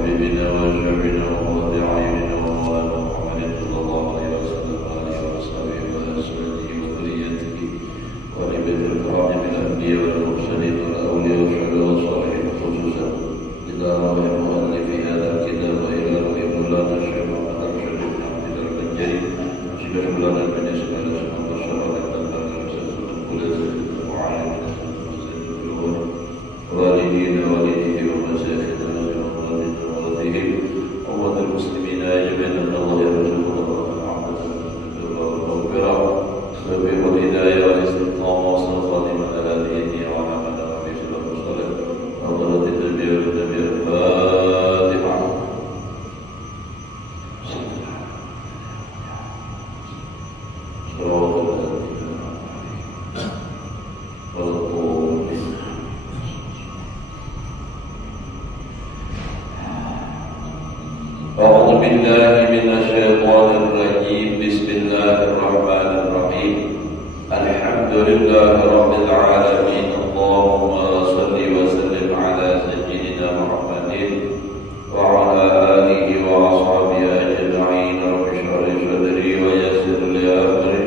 وحبيبنا وشفينا وقرة أعيننا ومولانا محمد صلى الله عليه وسلم وآله وصحبه وأزواجه وذريته ولبيت الكرام من الأنبياء والمرسلين والأولياء والشهداء والصالحين خصوصا إلى روح المؤلف هذا الكتاب وإلى روح مولانا الشيخ محمد أرشد بن عبد الله البنجري شيخ مولانا بن إسماعيل سبحان بشر ولكن والدينا والديه ومشايخنا ومرضيه ومرضى المسلمين أجمعين أن الله يرزقنا الرحمة والمغفرة والهداية والاستقامة وحسن الخاتمة على دينه وعلى ما دام به صراط مستقيم وضرة التدبير الفاتحة. أعوذ بالله من الشيطان الرجيم. بسم الله الرحمن الرحيم. الحمد لله رب العالمين. اللهم صل وسلم على سيدنا محمد وعلى آله وأصحابه أجمعين. رب اشرح لي صدري ويسر لي أمري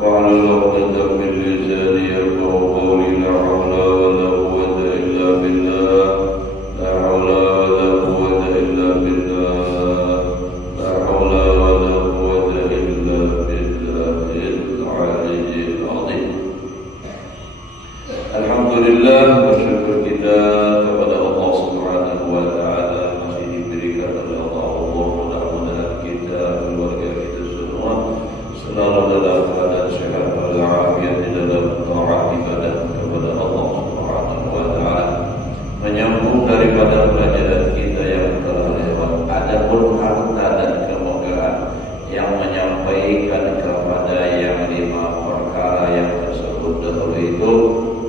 واحلل عقدة من لساني يفقهوا قولي. لا حول ولا قوة إلا بالله. لا حول ولا قوة إلا بالله. Alhamdulillah, bersyukur kita kepada Allah Subhanahu wa taala masih diberikan oleh Allah. Mudah-mudahan kita, keluarga kita semua selalu dalam keadaan sehat walafiat di dalam taat ibadah kepada Allah Subhanahu wa taala. Menyambung daripada pelajaran kita yang telah lewat, adapun harta dan kemogaan yang menyampaikan kepada yang 5 perkara yang tersebut dahulu itu,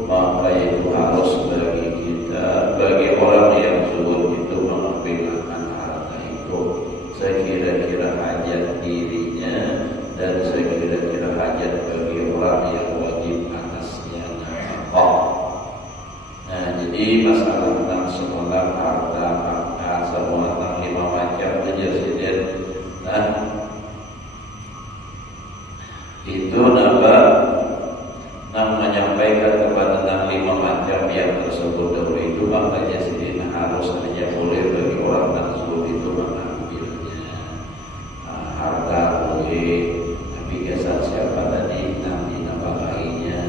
maka itu harus bagi kita, bagi orang yang zuhud itu mengambilkan harta itu sekira-kira hajat dirinya dan sekira-kira hajat bagi orang yang wajib atasnya nafkah. Nah, jadi masalah tentang sekolah, harta, semua tentang 5 macam kejadian. Nah, itu menyampaikan kepada 5 macam yang tersebut dahulu itu, makanya sendiri harus saja boleh bagi orang tersebut itu mengambilnya. Harta boleh, tapi kesan siapa tadi nanti nafkahinya,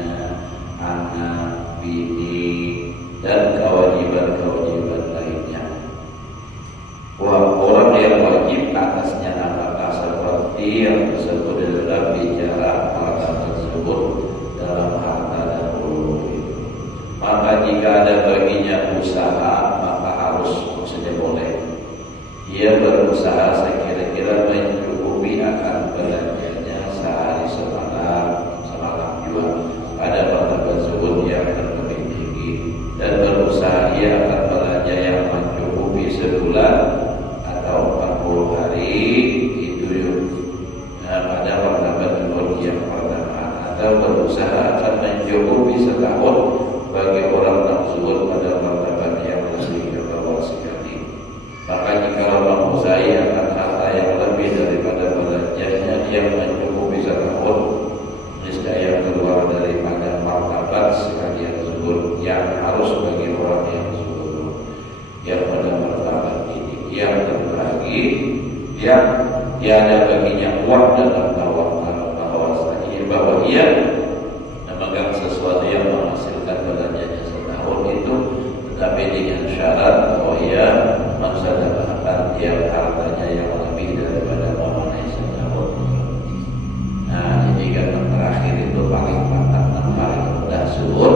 anak, bini, dan kewajiban-kewajiban lainnya. Orang yang wajib atasnya nafkah seperti yang tersebut dalam bicara harta tersebut dalam harta dahulu. Maka jika ada baginya usaha, maka harus saja boleh. Dia berusaha sekira-kira mencukupi akan belanjanya sehari semalam juga. Ada harta tersebut yang lebih tinggi dan berusaha ia akan belanja yang mencukupi sebulan atau 40 hari itu yuk. Pada harta tersebut yang pertama, atau berusaha akan mencukupi setahun bagi orang tersebut pada martabat yang lebih ke bawah sekali. Maka jika orang usaha akan harta yang lebih daripada belanjanya yang mencukupi setahun, niscaya keluar daripada martabat sekalian tersebut yang harus bagi orang yang zuhud. Yang pada martabat ini yang terbagi, yang tiada baginya uang dalam bahwa ia memegang sesuatu yang menghasilkan belanjanya setahun itu, tetapi dengan syarat bahwa ia mensedekahkan tiap hartanya yang lebih daripada memenuhi setahun. Nah, jadi kan yang terakhir itu paling mantap dan paling rendah zuhud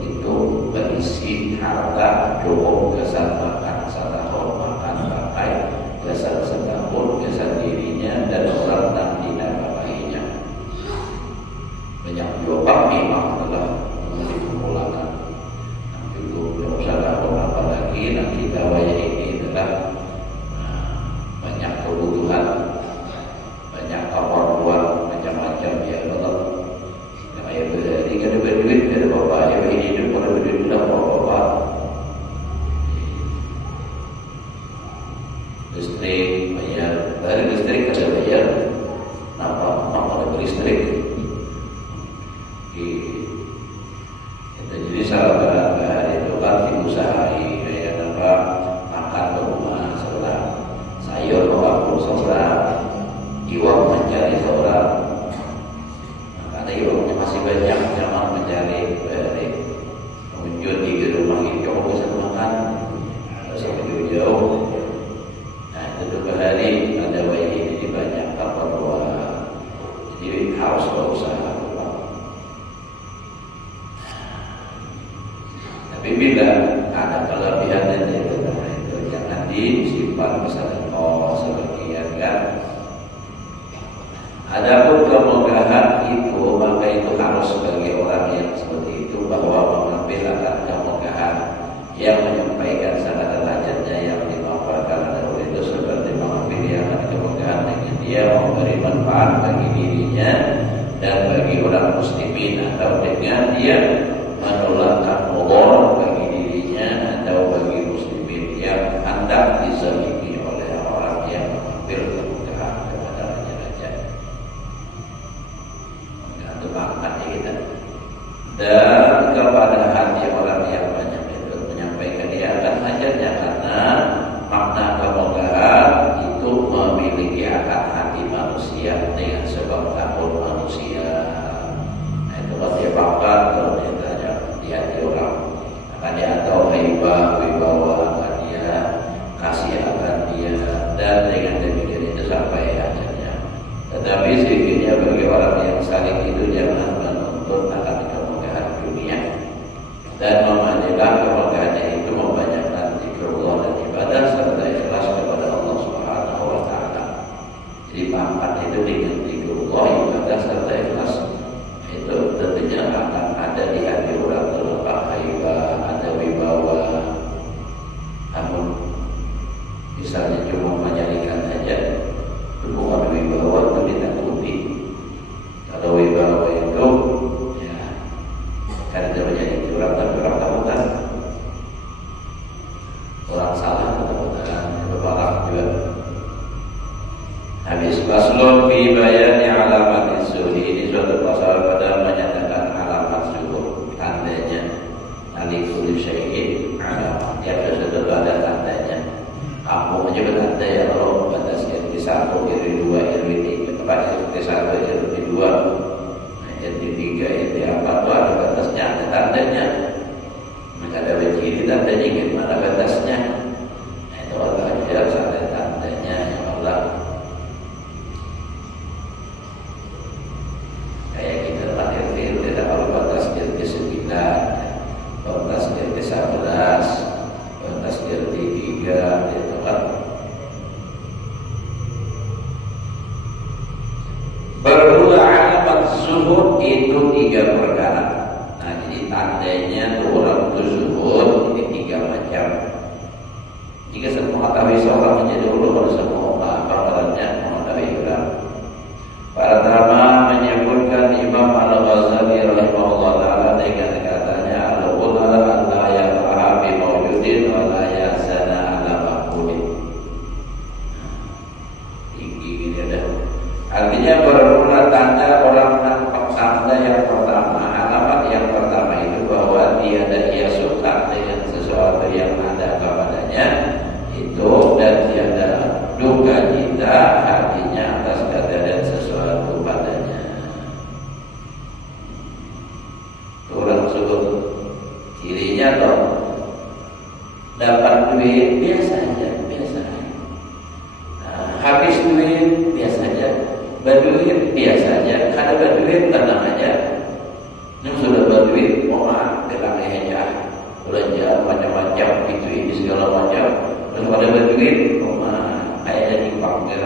itu berisi harta cukup kesan makan setahun, makan pakai kesan setahun, kesan dirinya dan orang dan tidak papainya. Banyak jawaban memang telah dimulakan. Nanti itu bersadar apalagi nanti kita ini adalah banyak kebutuhan listrik bayar, dari listrik ada bayar, kenapa ada berlistrik? Jadi salah barang itu kan diusahai kayak apa makan ke rumah seorang, sayur ke warung seorang, iwak mencari seorang. Karena iwaknya masih banyak, jangan mencari pengunjung di rumah itu kamu bisa makan sampai jauh. Nah itu 2 hari ada bayi ini banyak apa buah, jadi harus berusaha. Tapi bila ada kelebihan dan itu jangan disimpan misalnya sebagian kan. Adapun kemegahan itu maka itu harus bagi orang yang seperti itu bahwa mengambil akan kemegahan yang menyampaikan sangat derajatnya yang dimaparkan adalah itu seperti mengambil yang kemegahan dengan dia memberi manfaat bagi dirinya dan bagi orang muslimin, atau dengan dia menolakkan mudarat bagi dirinya atau bagi muslimin yang hendak dizalimi oleh orang yang mengambil kemudahan kepada raja-raja. Itu maknanya kita. Dan kepada hati orang yang banyak itu menyampaikan dia akan hajatnya, karena makna kemudahan itu memiliki akan hati manusia dengan sebab takut manusia. Nah itu dia bakat kalau dia tanya di hati orang, akan dia tahu haibah, wibawa akan dia kasih akan dia, dan dengan demikian itu sampai akhirnya. Tetapi sedikitnya bagi orang yang saling itu jangan menuntut akan kemegahan dunia, dan memanjakan kemegahannya itu membanyakkan zikrullah dan ibadah serta ikhlas kepada Allah Subhanahu wa taala. Jadi pangkat itu dengan zikrullah, ibadah serta ikhlas itu tentunya akan ada di hati orang terlepas haibah, ada wibawa. Namun misalnya cuma menyalikan saja, itu bukan wibawa, itu ditakuti. Kalau wibawa itu ya kan itu menjadi orang, tapi orang takutan, orang salah takutan, berbalak juga. Habis faslun fi bayani alamat zuhud, ini suatu pasal pada menyatakan alamat zuhud, tandanya alikul syai'in alamat, dia sudah ada tandanya. Kamu aja bertanda ya kalau batas RT 1, RT 2, RT 3, RT 1, RT 2, RT 3, RT 4 itu ada batasnya, ada tandanya. Maka ada ciri tandanya gimana batasnya? Nah, itu Allah jelas ada tandanya yang Allah. Kayak kita terakhir tidak kalau batas RT 9, batas RT 11, batas RT 3, itu kan. Berdua alamat zuhud itu 3 perkara. Nah jadi tandanya tuh orang itu zuhud ini 3 macam. Jika saya mengetahui seorang menjadi ulul, harus semua apa barannya mengetahui orang. Pertama menyebutkan Imam Al-Ghazali rahimahullah taala dengan katanya al-ulama la yaqaha bi mawjudin wa la yasana ala maqulin. Ini ada. Artinya berulang tanda orang nampak, tanda yang pertama, alamat yang pertama itu bahwa tiada ia suka dengan sesuatu yang ada kepadanya itu, dan tiada duka cita hatinya atas keadaan sesuatu padanya. Orang sebut cirinya toh dapat duit biasa aja, biasa. Nah, habis duit biasa aja, berduit biasa aja, kada berduit tenang aja. Yang sudah berduit mau bilang aja, belanja macam-macam itu ini segala macam. Terus pada berduit kayaknya dipanggil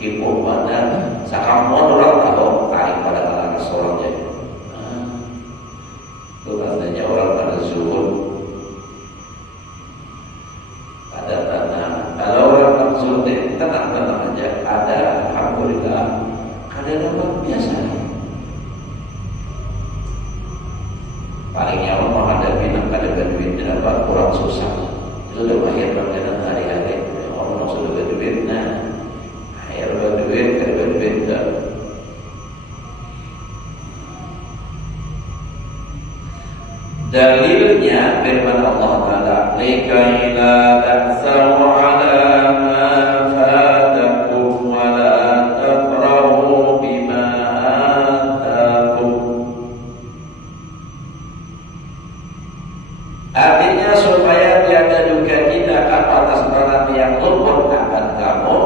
kipu pada sakamon orang tahu tarik pada kalangan restorannya. Itu katanya orang pada zuhud, pada tenang. Kalau orang pada zuhud tenang aja, ada alhamdulillah, ada dapat biasa. Paling nyaman menghadapi nak ada berduit dapat kurang susah. Itu sudah mahir perjalanan hari-hari. Dalilnya firman Allah Ta'ala, likai la ta'sau ala ma fatakum wa la tafrahu bima atakum. Artinya supaya tiada duka cita atas orang yang luput akan kamu,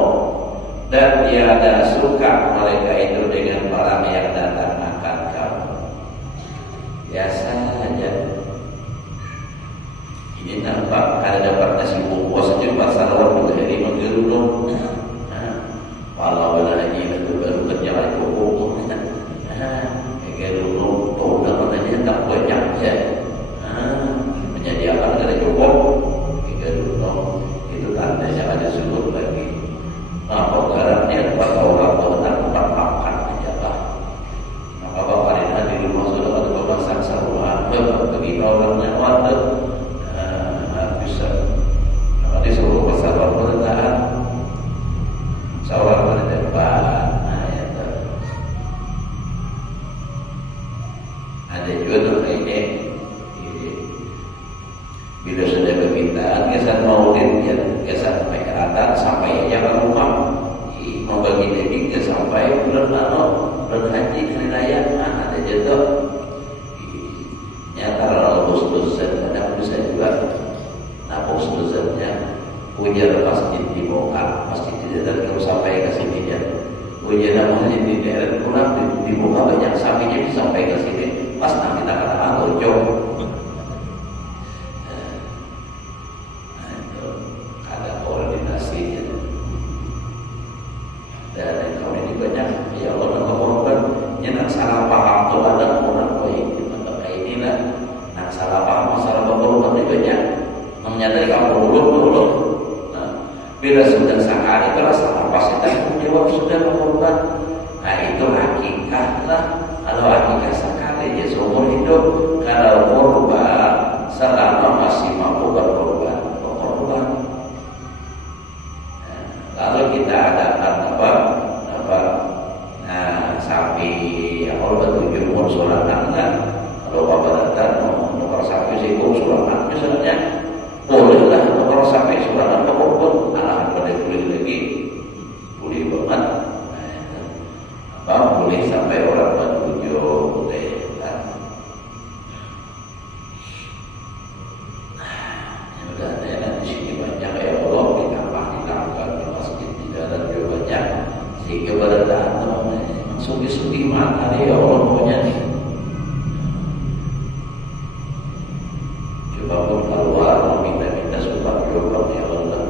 dan tiada suka mereka itu dengan barang yang datang akan kamu. Biasa saja. Ini nampak ada dapat nasi bungkus saja pasar orang juga jadi menggeruduk. Walau lagi itu baru kerja cukup. Geruduk tahu namanya tak banyak ya. Menyediakan ada cukup. Geruduk itu tandanya ada surut lagi. Apa garangnya tempat orang benar tempat makan aja lah. Maka bapak ini di rumah sudah ada beberapa saksa rumah. Bagi orangnya wadah. Disuruh bersabar bertahan sabar pada depan. Ada juga tuh ini bila sudah permintaan kesan maulid ya kesan perkhidmatan sampai aja ke rumah membagi daging ke sampai bulan haji hari raya. Ada juga nyata kalau bos-bosan kadang bisa juga napok sebesarnya ujar masjid dibongkar, masjid tidak terus sampai ke sini ya. Ujar masjid di daerah kurang dibuka banyak sapinya bisa sampai ke sini. Pas nanti kita kata gojok. Itu ada koordinasi ya. Dan kalau ini banyak ya Allah nama korban yang salah paham tuh ada orang baik maka inilah nak salah paham masalah korban itu banyak. Menyadari kamu dulu. Bila sudah sehari itulah salah pasti menjawab sudah berkorban. Nah itu hakikat lah. Kalau hakikat sekali dia seumur hidup. Kalau korban selama masih mampu berkorban. Lalu kita adakan sapi yang kalau bertujuh umur suranan kan. Kalau bapak datang nomor sapi sikung suranan misalnya. Bolehlah kalau sampai surat apapun anak boleh lagi boleh banget. Boleh sampai orang bertujuh boleh kan. Udah ada di sini banyak ya Allah ditambah di masjid di dalam juga banyak sehingga pada datang sugi-sugi mana ya Allah punya nih. Coba pun keluar meminta sumpah Allah ya Allah.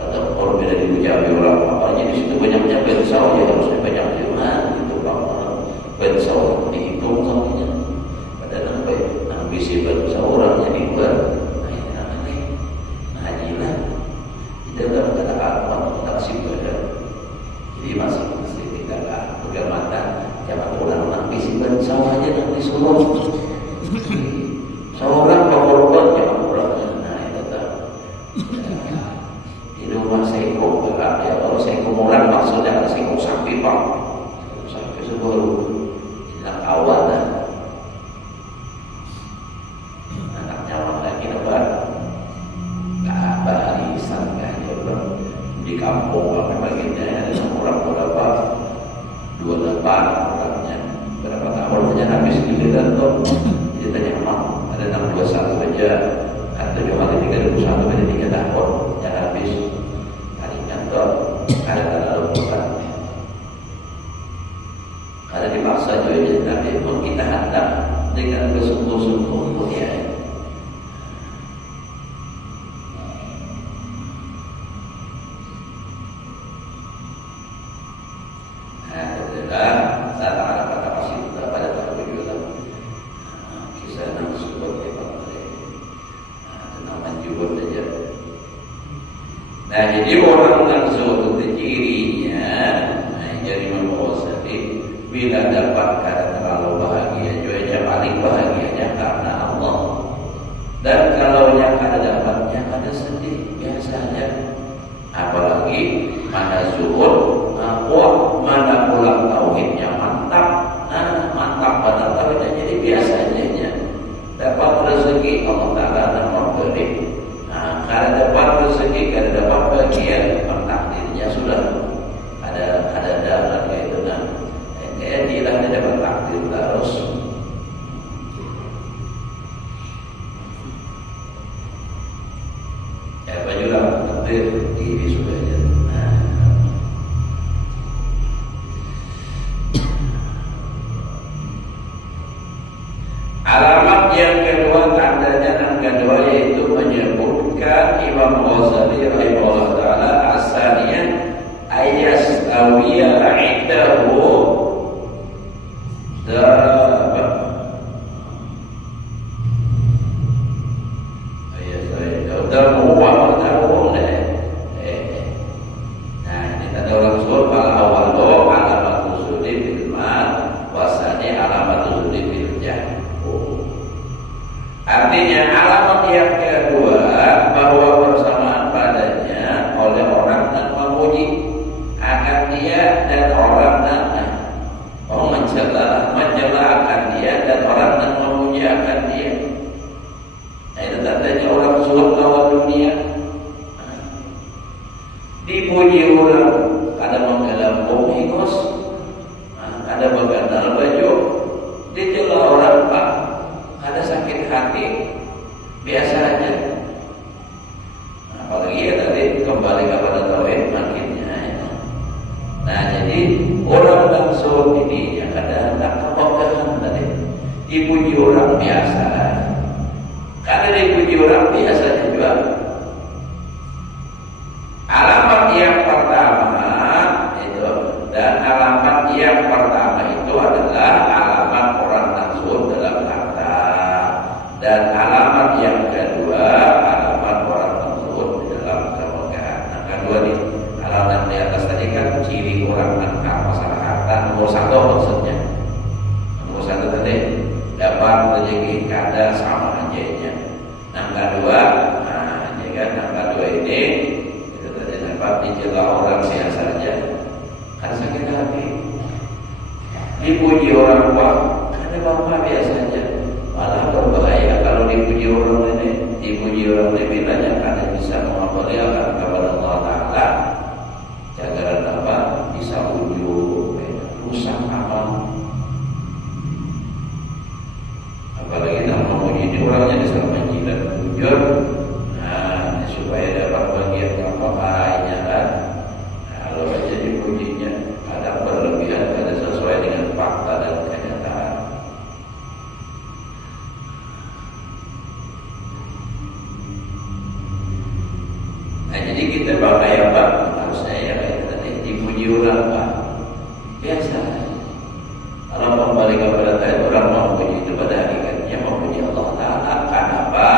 Kadang kalau bila diucap orang apalagi di situ banyak bensau ya harus banyak jemaah itu orang bensau dihitung samanya. Padahal ambisi bensau orang jadi ber. Nah ini namanya hajilah. Tidak dalam kata-kata taksib badan. Jadi masing-masing kita bagaimana jangan orang ambisi bensau aja dan disuruh. Seorang berkorban jangan kurang. Nah itu tak. Di rumah seko berapa ya? Kalau seko orang maksudnya ada seko sapi pak. Sapi sebelum tidak awal dah. Anaknya orang lagi dapat tak barisan kan juga di kampung apa bagiannya ada orang berapa 28 orangnya berapa tahun saja habis dilihat tuh. Dia tanya mak ada 621 aja atau 2031 aja 3 tahun yang habis hari kantor ada lalu bukan ada dipaksa juga tapi pun kita hendak dengan bersungguh-sungguh ya. Nah jadi orang yang zuhud cirinya jadi membawa sedih bila dapatkan terlalu bahagia juga paling bahagianya karena Allah. Dan kalau yang ada dapatnya ada sedih biasanya. Apalagi mana zuhud kuat, mana pulang tauhidnya mantap. Mantap pada tauhidnya jadi biasanya dapat jika dapat bagian takdirnya sudah ada dalam kayak itu nah dia dah dapat takdir terus. Apa juga takdir di wisudanya. Alamat yang kedua, tandanya yang kedua yaitu menyebutkan Imam Ghazali rahimahullah taala asalnya ayastawiya indahu artinya alamat yang kedua bahwa bersamaan padanya oleh orang yang memuji akan dia dan orang yang mencela akan dia dan orang yang memuji akan dia. Nah, itu tandanya orang zuhud lawan dunia. Dipuji orang ada menggelam hingos, ada bergandal baju, dicela orang pak. Ada sakit hati biasa aja, apalagi ya tadi kembali kepada tauhid makinnya itu. Nah jadi orang langsung ini yang kadang-kadang kepegahan tadi dipuji orang biasa, karena dipuji orang biasanya juga. Alamat yang pertama itu dan alamat yang pertama itu adalah alamat orang langsung dalam dan alamat yang kedua alamat orang tersebut di dalam kemegahan. Nah, kedua nih alamat di atas tadi kan ciri orang nangkap masalah harta. Nomor satu maksudnya, nomor satu tadi dapat rezeki kada sama anjingnya. Nah kedua, ini kan yang kedua ini itu tadi dapat dicela orang biasa saja kan sakit hati, dipuji orang tua karena bapak biasa saja. Malah berbahaya kalau dipuji orang ini, bilanya karena bisa mengabulkan kepada Allah Taala. Jagaran apa? Bisa ujub, rusak amal. Apalagi nak memuji orangnya bisa menjilat ujub. Nah, supaya dapat bagian apa baiknya kan. Kalau aja dipujinya ada berlebihan, ada sesuai dengan fakta dan kenyataan. Nah jadi kita pakai apa? Harusnya ya kayak tadi dipuji orang pak biasa. Kalau kembali kepada tadi orang memuji itu pada hakikatnya memuji Allah Taala. Kenapa?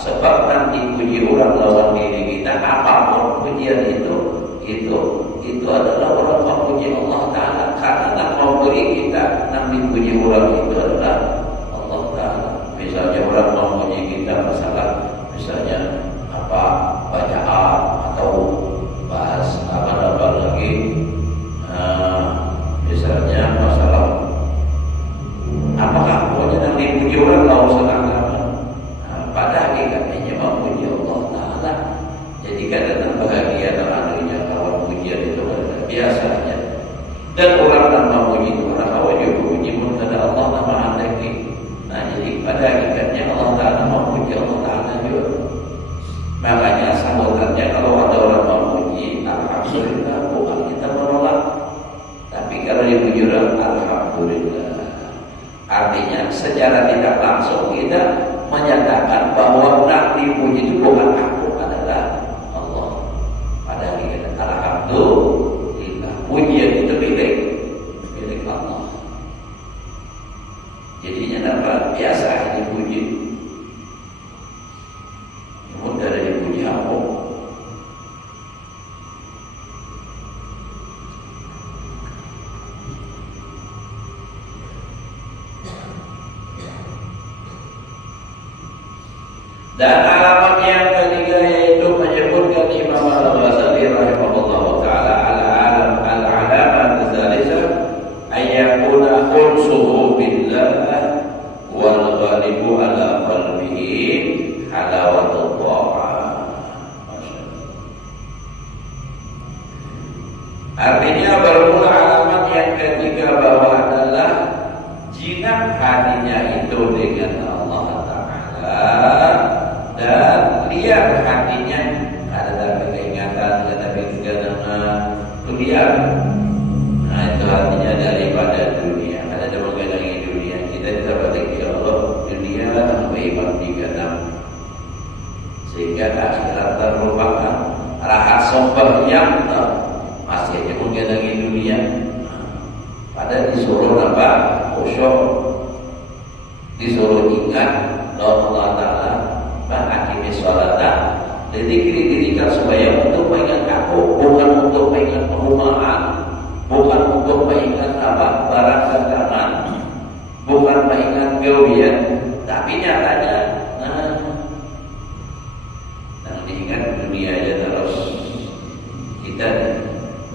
Sebab nanti puji orang lawan diri kita apapun pujian itu adalah orang memuji Allah Taala karena nak memberi kita nanti puji orang itu adalah Allah Taala. Misalnya orang memuji kita masalah misalnya apa bacaan atau bahas apa lagi misalnya masalah apakah pokoknya nanti puji orang lalu senang pada hakikatnya memuji Allah Taala. Jadi kadang bahagia terlalunya kalau pujian itu biasanya dan orang yang memuji itu orang awal juga memuji pun kepada Allah Taala lagi. Nah jadi pada hakikatnya Allah Taala memuji Allah Taala juga. Makanya sambutannya kalau ada orang memuji alhamdulillah, bukan kita menolak. Tapi kalau dipuji orang alhamdulillah, artinya secara tidak langsung kita menyatakan bahwa nak dipuji itu bukan aku, adalah Allah. Pada hakikatnya alhamdulillah, pujian itu milik Allah. Jadinya nampak biasa dipuji. Mudah dipuji aku. Dan alamat yang ketiga yaitu menyebutkan Imam Al-Ghazali rahimahullah taala al-alamat dzalika ayyakuna khulsuhu billah wal ghalibu ala qalbihi halawatul ta'ah. Artinya bermula alamat yang ketiga bahwa adalah jinak hatinya itu dengan Allah Ta'ala, dan liar hatinya ada tapi keingatan, ada tapi keganangan, liar. Nah itu artinya daripada dunia. Ada yang mengenai dunia, kita balik ya Allah, dunia tanpa iman diganam, sehingga akhirat terlupakan. Rahat sombong yang masih aja mengenai dunia. Pada disuruh apa? Khusyuk, disuruh ingat Allah Ta'ala, menghakimi sholatan, didirikan supaya untuk mengingat aku, bukan untuk mengingat perumahan, bukan untuk mengingat apa barang dagangan, bukan mengingat gawian, tapi nyatanya, yang diingat dunia aja terus. Kita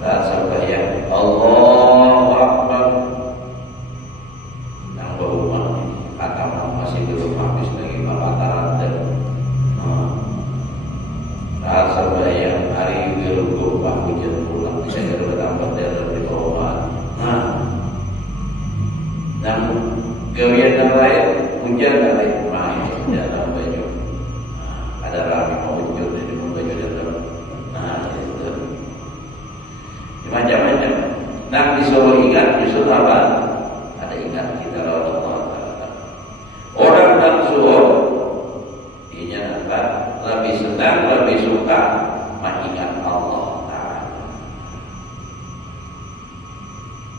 sampai Allahu Akbar, yang berumah kata masih belum habis lagi makanan dan sampai hari berubah pak hujan pulang bisa bertambah dan lebih bawah. Dan gawian yang lain hujan dan lain main dalam baju. Ada rami mau hujan di baju dalam. Itu macam-macam. Nah disuruh ingat, disuruh apa? Ada ingat kita lawan Allah Ta'ala. Orang dan suruh ini apa? Lebih senang, lebih suka mengingat Allah Ta'ala.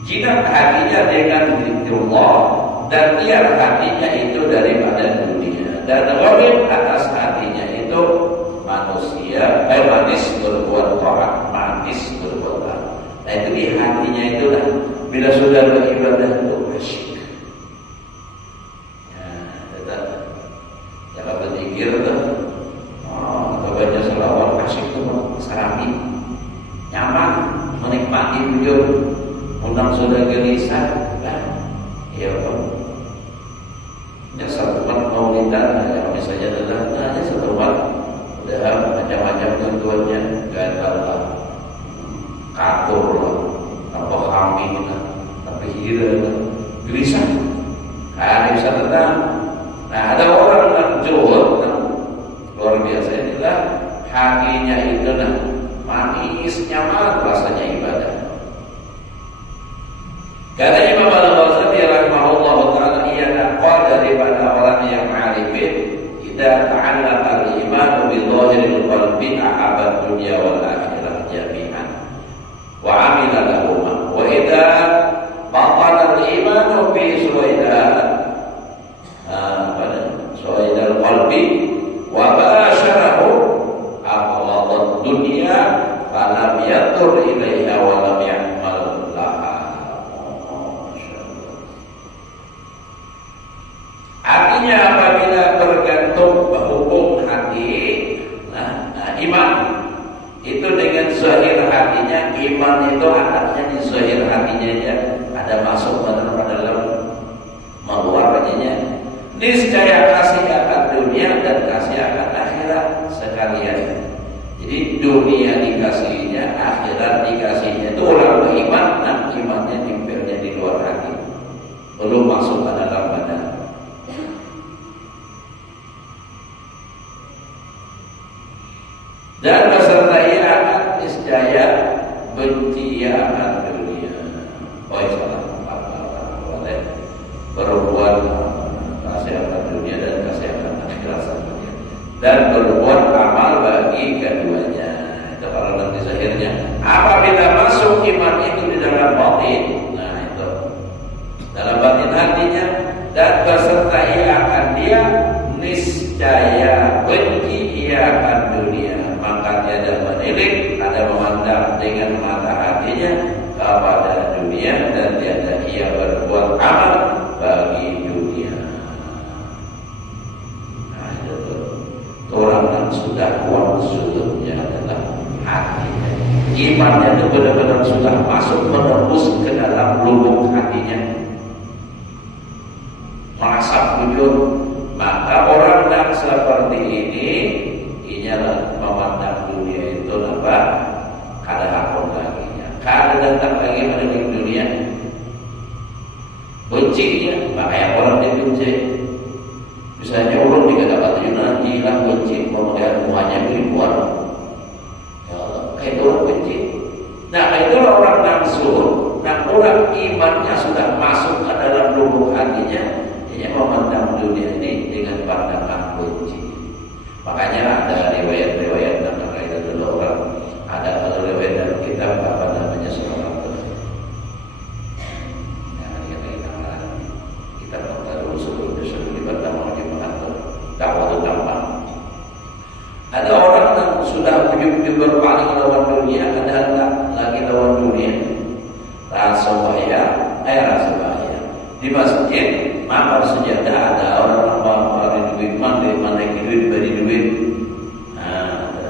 Jinak hatinya dengan zikrullah, dan liar hatinya itu daripada dunia, dan ghalib atas hatinya itu manusia, manis berbuat taat, manis berbuat taat. Nah itu di hatinya itulah bila sudah beribadah itu asyik. Ya, tetap jangan berzikir tuh. Baca selawat asyik tuh sarami, nyaman, menikmati beliau, undang sudah gelisah, ya Pak. Ya satu tempat maulidan, ya misalnya adalah satu tempat udah macam-macam tentuannya, gagal lah, katur lah, apa hamil lah, tapi hira lah, gelisah, ada bisa tenang. Nah ada orang yang jual, luar biasa inilah hatinya itu manis, nyaman rasanya ibadah. Kata Imam Al-Ghazali rahimahullah ta'ala, ia naqal daripada orang yang ma'arifin, idza ta'allaqa al-iman bi dhahiril qalbi ahabba dunya wal akhirah jami'an wa 'amila lahuma, wa idza batala al-iman bi suwaidal qalbi wa basharahu aqlad dunya falam yatur ilaiha wa lam ya'mal laha. Artinya apabila bergantung hukum hati, iman itu dengan zahir hatinya, iman itu anaknya di zahir hatinya aja, ada masuk pada dalam mengeluar bajunya. Niscaya kasih akan dunia dan kasih akan akhirat sekalian. Jadi dunia dikasihnya, akhirat dikasihnya. Itu orang beriman, imannya timpelnya di luar hati, belum masuk ke dalam badan. Dan beserta ia akan niscaya benci akan dunia. Salah boleh berbuat kasih akan dunia dan kasih akan akhirat saja, dan berbuat amal bagi keduanya. Itu kalau nanti zahirnya. Apabila masuk iman itu di dalam batin, itu dalam batin hatinya, dan beserta ia akan dia niscaya benci ia akan dunia, maka tiada menilik, ada memandang dengan mata hatinya kepada dunia, dan tiada ia berbuat amal bagi dunia. Nah itu orang yang sudah kuat sudutnya adalah hatinya. Imannya itu benar-benar sudah masuk, menembus ke dalam lubuk hatinya, merasap bujur. Maka orang yang seperti ini memandang dunia itu apa? Kada hakun laginya, kada itu orang nafsu. Nah, orang imannya sudah masuk ke dalam lubuk hatinya, dia memandang dunia ini dengan pandangan benci. Makanya ada riwayat-riwayat tentang kaitan dulu orang, ada kalau riwayat dalam kitab apa namanya seorang kita tahu sebelum pertama di Makkah dakwah utama. Ada orang yang sudah ujung-ujung berpaling lawan dunia, ada lagi lawan dunia. Rasa bahaya di masjid mampar sejadah ada orang mampar duit mana duit beri duit. Nah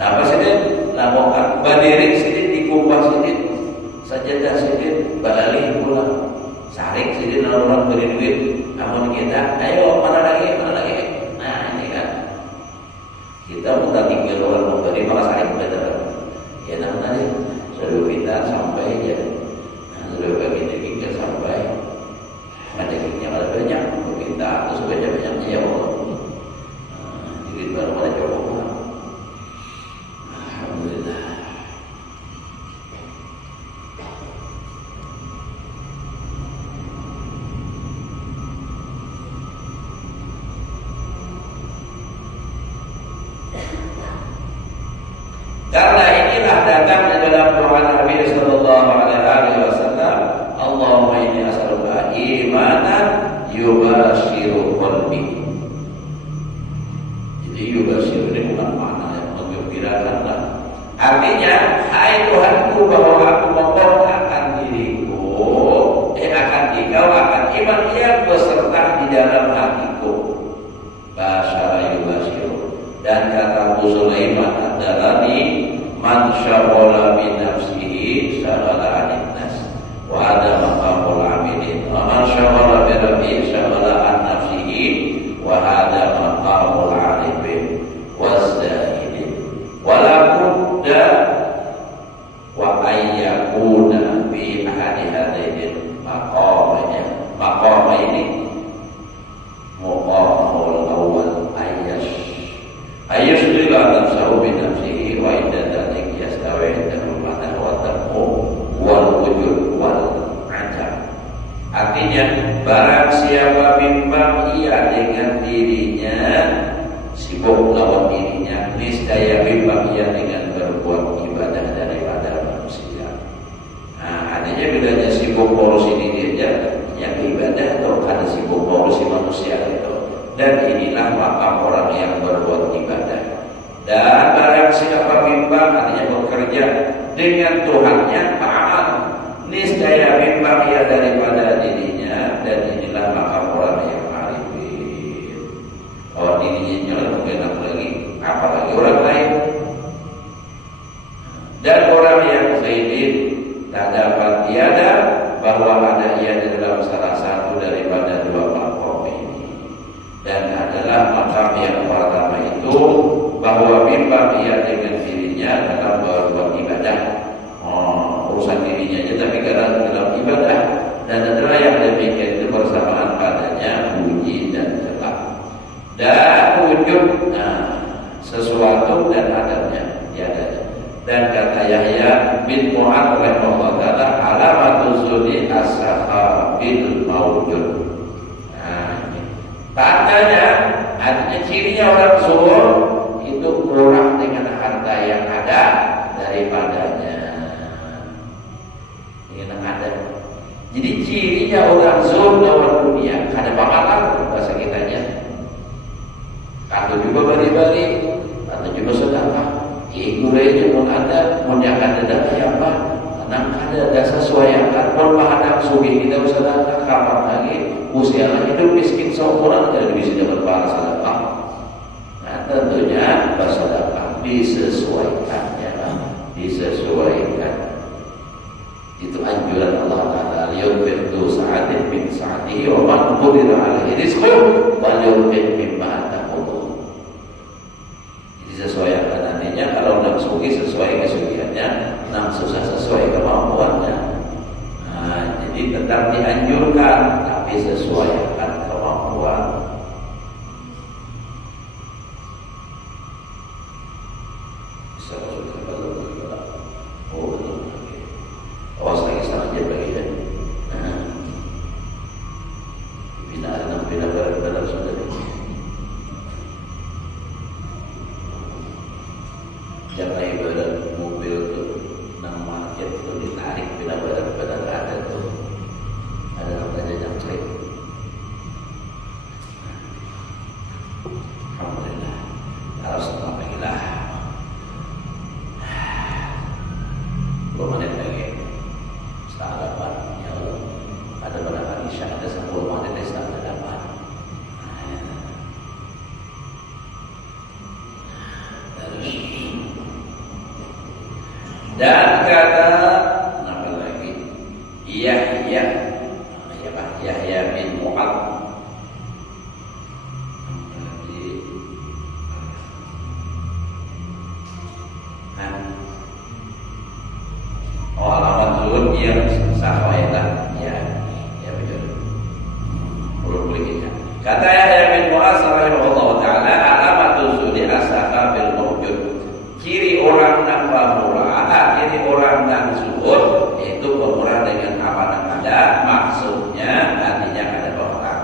apa sih lakukan berdiri sedikit dikumpah sedikit sajadah sedikit balik pulang sarik sedikit orang beri duit. Namun kita ayo mana lagi. Nah ini kan kita mudah tinggal orang memberi malah sarik benar. Ya namanya sudah kita sampai ya. Sudah begini hingga sampai majaknya ada banyak meminta atau sebanyak-banyaknya ya Allah. Jadi baru ada coba. Alhamdulillah. Karena inilah datang di dalam doa Nabi sallallahu alaihi wasallam, Allahumma inni as'aluka imanan yubashiru qalbi. Jadi yubashiru ini bukan makna yang menggembirakan lah. Artinya, hai Tuhanku bahwa aku memohon akan diriku, akan dikau akan iman yang beserta di dalam hatiku. Basyara yubashiru. Dan kata Abu Sulaiman adalah man syaghala bi nafsihi syaghala anin nas wa ada maqamul amilin wa man syaghala bi rabbi syaghala an nafsihi wa ada maqamul arifin wazzahidin wala budda wa ayyakuna bi ahadi hadain maqam ini muqamul awal ayyushdila nafsahu bi nafsihi wa inda dhalik yastawi indahu madah wa tamu wal wujud wal ajab. Artinya barang siapa bimbang ia dengan dirinya, sibuk lawan dirinya, niscaya bimbang ia dengan berbuat ibadah daripada manusia. Nah, adanya bedanya sibuk ngurusi diri aja yang ibadah atau ada sibuk ngurusi manusia itu. Dan inilah makam orang yang berbuat ibadah. Dan barang siapa bimbang artinya bekerja dengan Tuhannya, ta'amal, niscaya bimbang ia daripada dirinya. Dan inilah makam orang yang arifin. Kalau dirinya nyolong enak lagi, apalagi orang lain. Dan orang yang zaidin tak dapat tiada bahwa ada ia di dalam salah satu daripada dua makom ini. Dan adalah makam yang pertama itu bahwa bimbang ia dengan dirinya dalam berbuat ibadah, urusan dirinya aja tapi kadang dalam ibadah. Dan adalah yang demikian itu bersamaan padanya puji dan celah dan wujud sesuatu dan adabnya tiada. Dan kata Yahya bin Mu'ad rahimahullah ta'ala alamatul zudi as-sakhabil mawjud. Tandanya, artinya cirinya orang zuhud itu murah dengan harta yang ada daripadanya. Dengan ada. Jadi cirinya orang zuhud lawan dunia, ada bakalan bahasa kitanya. Atau juga bari-bari, atau juga sedekah. Igurenya pun ada, pun yang ada data yang apa? Karena ada dasar sesuaikan, pun menghadap sugi kita sedekah kapan lagi. Usia hidup miskin seorang jadi bisa dapat pahala sedekah. Nah tentunya bersedekah disesuaikannya, disesuaikan. Itu anjuran Allah Taala. Yunfiqu sa'atin min sa'atihi wa man qudira 'alaihi rizquhu falyunfiq mimma ataahu. Disesuaikan nantinya kalau nak sugi sesuai kesugihannya, nak susah sesuai kemampuannya. Nah jadi tetap dianjurkan. Sesuaikan kemampuan. Bisa masuk ke dalam. Oh belum. itu ditarik bila badan ada tuh ada namanya jangkrik. Alhamdulillah harus alhamdulillah 2 menit lagi setengah 8 ya Allah. Ada pada hari Isya ada 10 menit setengah 8. Dan kata apa lagi? Yahya bin Mu'ad. Alamat zuhud yang sahwailah ya betul. Boleh. Kata Yahya bin Mu'ad rahimahullah taala alamat zuhud asaka bil mawjud. Ciri orang tanpa murah, ciri orang dan zuhud itu pemurah dengan apa yang ada, maksudnya artinya ada orang.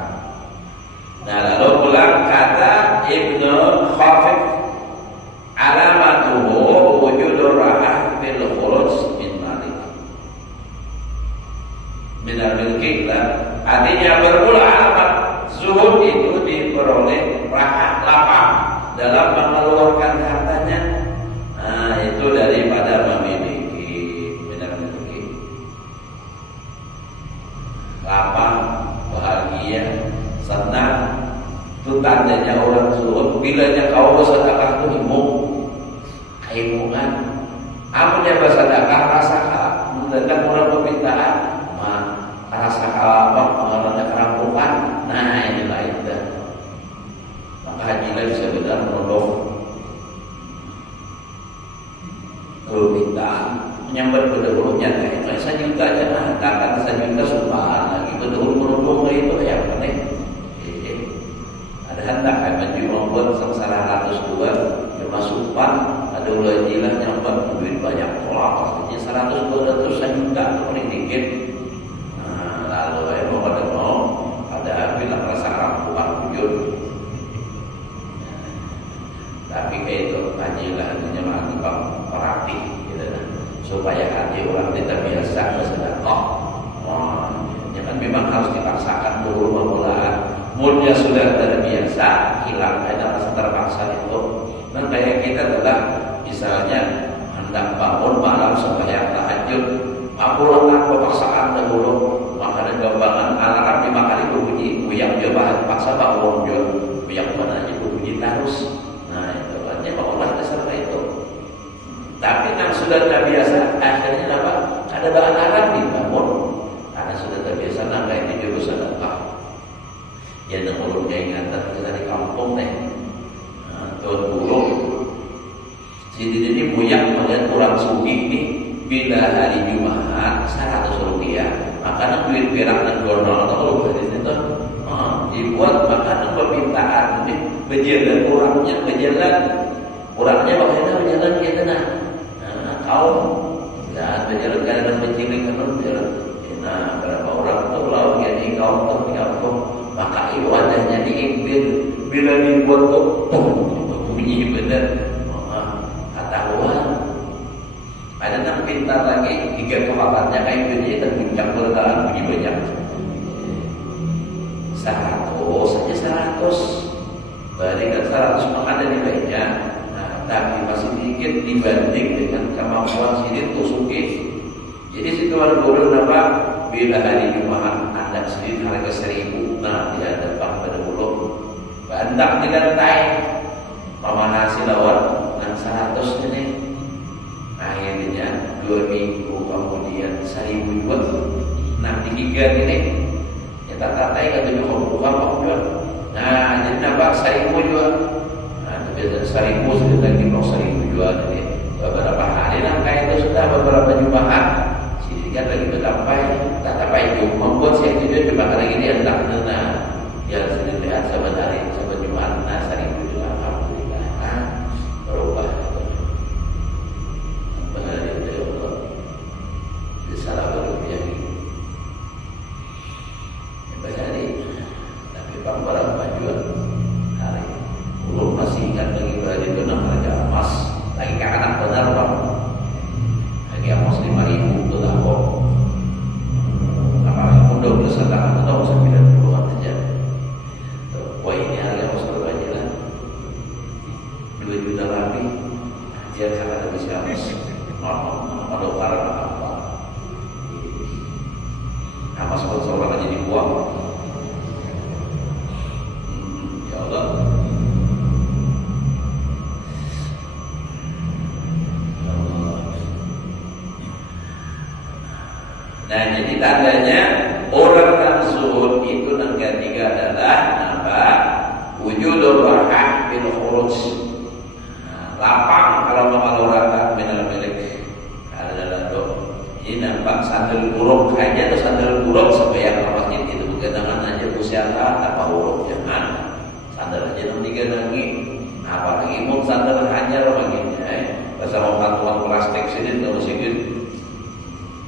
Nah lalu pulang kata Ibnu Khafif, alamatuhu wujudur rahah fil khuruj min malik minal milki lah. Artinya bermula alamat zuhud itu diperoleh rahah lapang dalam mengeluarkan hartanya. Nah itu daripada memiliki, benar memiliki lapang, bahagia, senang. Itu tandanya orang zuhud. Bilanya kau bersedekah itu keimungan. Amunnya bersedekah rasakan mendengar orang permintaan, rasakan apa mengenai kerampukan. Nah inilah itu. Maka hajilah bisa benar menolong permintaan menyambat berdahulunya itu 1 juta aja nah kata 1 juta sumbangan lagi berdahulu menolong itu yang penting ada hendak baju membuat sengsara 102 cuma sumpan ada ulah jilah nyambat duit banyak tolak pastinya 100 200 juta itu paling dikit. Nah lalu mau pada mau ada bilang rasa rampuan wujud. Tapi kayak itu hajilah artinya mah perhati gitu kan. Supaya hati orang tidak biasa bersedekah. Jangan memang harus dipaksakan dulu permulaan. Moodnya sudah terbiasa, hilang ada rasa terpaksa itu. Dan kayak kita telah misalnya hendak bangun malam sembahyang tahajud, aku lakukan pemaksaan dahulu, maka ada gambaran alarm 5 kali berbunyi, yang coba paksa bangun juga, yang mana aja berbunyi terus. Nah itu artinya bangunlah dasar itu. Tapi yang sudah terbiasa akhirnya apa? Ada bahan alarm dibangun karena sudah terbiasa nangga ini juga sedekah. Ya nangulun keingatan kita di kampung nih. Tahun burung sini ini buyak melihat orang sugi ini bila hari Jumat 100 rupiah makanan duit perak dan gondol atau lupa di situ dibuat makanan permintaan ini berjalan orangnya bagaimana berjalan kita nah kaum dan berjalan karena bercilik kan berjalan nah berapa orang tuh lalu jadi kaum tuh kaum maka itu adanya diimpil bila dibuat tuh bunyi bener ketahuan ada yang pintar lagi 3 kepalanya kayak bunyi terguncang bertahan bunyi banyak 100 saja 100 bandingkan 100 maka ada nilainya tapi masih sedikit dibanding dengan kemampuan sidik tusuki. Jadi situ ada guru apa bila hari Jumat anda sendiri harga 1000 nah di hadapan pada bulu bandak dilantai pemana silawat dan 100 ini akhirnya 2 minggu kemudian 1000 juga nah digigat ini kita tatai kata juga buka juga nah jadi nampak 1000 juga nah biasanya 1000 sudah lagi mau 1000 juga jadi beberapa hari langkah itu sudah beberapa jumaat sehingga lagi bertampai tak sampai jumpa membuat saya juga cuma lagi dia hendak nena yang sudah lihat sahabat hari sahabat jumaat nah 1000 juga alhamdulillah berubah benar itu ya Allah salah berupiah hari tapi pangbarang majuan hari belum masih ingat lagi berada itu harga emas lagi ke anak benar bang harga emas 5.000 Nah, jadi tandanya orang yang zuhud itu yang ketiga adalah apa? Wujudur rahah bil khuruj. Lapang kalau mengalurakan minal milik. Adalah tuh. Ini nampak sandal buruk aja atau sandal buruk supaya ke masjid itu kegandangan aja busiata apa buruk jangan. Sandal aja nanti gandangi. Apalagi mau sandal hanya begini. Pasal mau bantuan plastik sini nggak mesti gitu.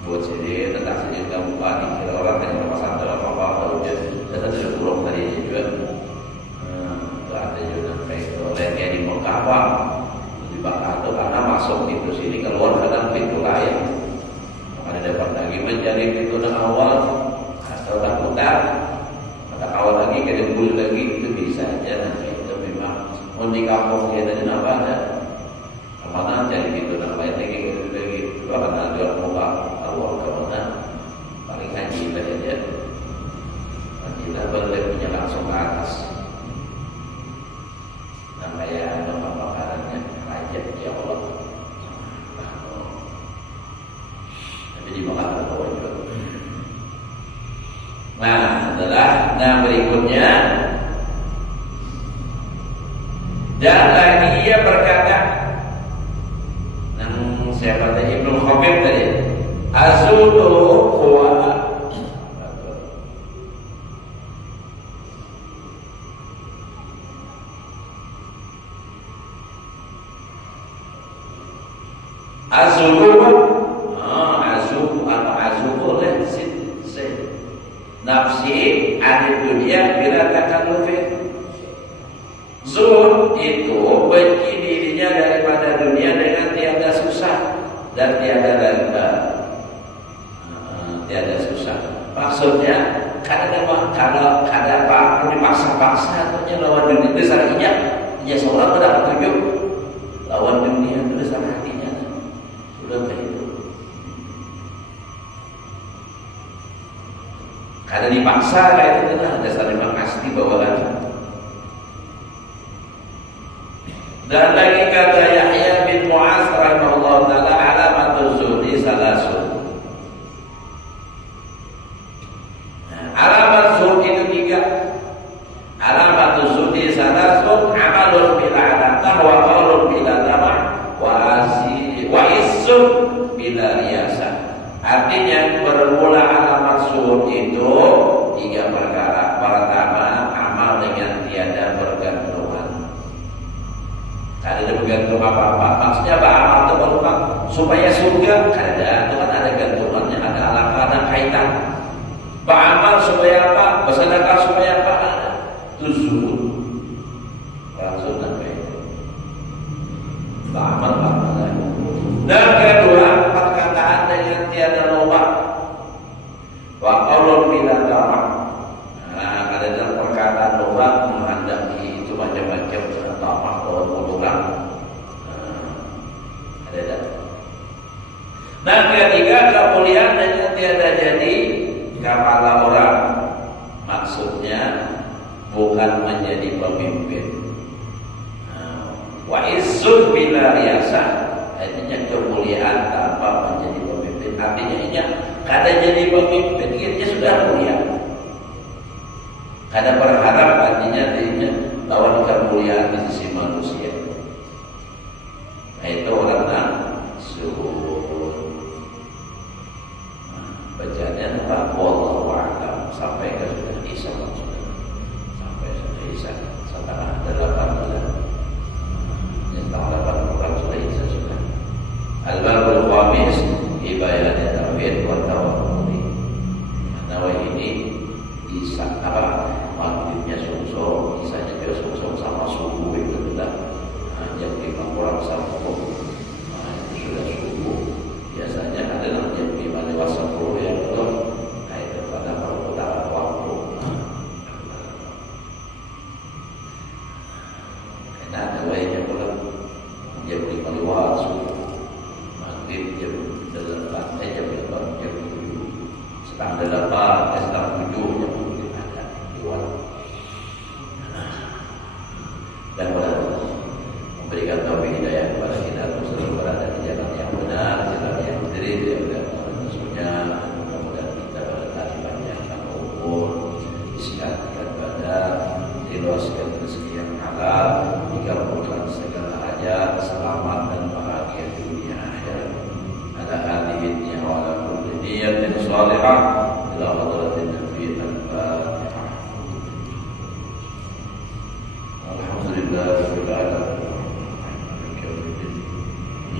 Buat sini tentang sini kamu panik kalau orang hanya lepas sandal apa udah sandal buruk tadi juga. Itu ada juga kayak oleh kayak di Mekah dibakar itu karena masuk pintu sini keluar kadang pintu lain. Ada dapat lagi mencari pintu yang awal atau tak putar, maka awal lagi kedembul lagi itu bisa aja nanti itu memang mau di kampung dia tadi apa ada. Mana cari pintu yang lain lagi itu akan ada muka awal ke mana paling haji aja. Haji boleh punya langsung ke atas. Namanya tempat makanannya hajat ya Allah. Tapi di Mekah ada juga. Nah berikutnya dan lagi ia berkata, siapa tadi Ibnu Khabib tadi, azudu huwa nafsi anid dunia bila takallufin. Zuhud itu benci dirinya daripada dunia dengan tiada susah dan tiada susah. Maksudnya kalau dipaksa-paksa atau lawan dunia itu artinya ya seorang tidak petunjuk lawan dunia itu hatinya sudah kayak itu. Karena dipaksa kayak itu kan dasar memang pasti bawaan. Dan lagi kata Yahya bin Mu'az rahimahullah taala alamatul zuhdi salasun. Alamat zuhud itu 3. Alamatul zuhdi salasun amalun bila alatah wa qaulun bila tamah wa isun bila riyasah. Artinya bermula alamat zuhud itu 3 perkara. Pertama, amal dengan tiada bergantungan. Ada bergantung apa-apa. Maksudnya amal itu berubah supaya surga ada. Itu kan ada gantungannya, ada alaqana kaitan. Beramal supaya apa? Bersedekah supaya apa? Itu zuhud. Langsung sampai. Beramal apa? Dan kedua, perkataan dengan tiada loba. Wa qaulun bila tamah. Nah, ada dalam perkataan loba menghendaki itu macam-macam tamah orang. Ada. Nah, ketiga kemuliaan dengan tiada jadi kepala orang. Maksudnya bukan menjadi pemimpin. Wa izzun bila riyasah. Artinya kemuliaan tanpa menjadi pemimpin. Artinya kada jadi pemimpin dia sudah mulia. Kada berharap artinya dirinya lawan kemuliaan di sisi manusia. Nah itu orang zuhud. Bacaannya apa? Wallahu a'lam sampai ke sudah Isa maksudnya. Sampai sudah Isa setengah 8 bulan. Setengah 8 bulan sudah Isa sudah. Al-Babul Khamis Ibadah Tauhid wa Tawakkul. Nawawi ini Isa apa? Maghribnya sungsong, Isanya juga sungsong sama subuh itu sudah jam 5 kurang 10. Itu sudah subuh. Biasanya adalah jam 5 lewat 10 ya betul. Nah itu pada perputaran waktu. Karena Nawawi nya pula jam 5 lewat subuh. Jam 8, jam 7 setengah 8, setengah 7 yang mungkin ada lewat. Dan memberikan taufik hidayah kepada kita untuk selalu berada di jalan yang benar, jalan yang benar, jalan yang maksudnya salihah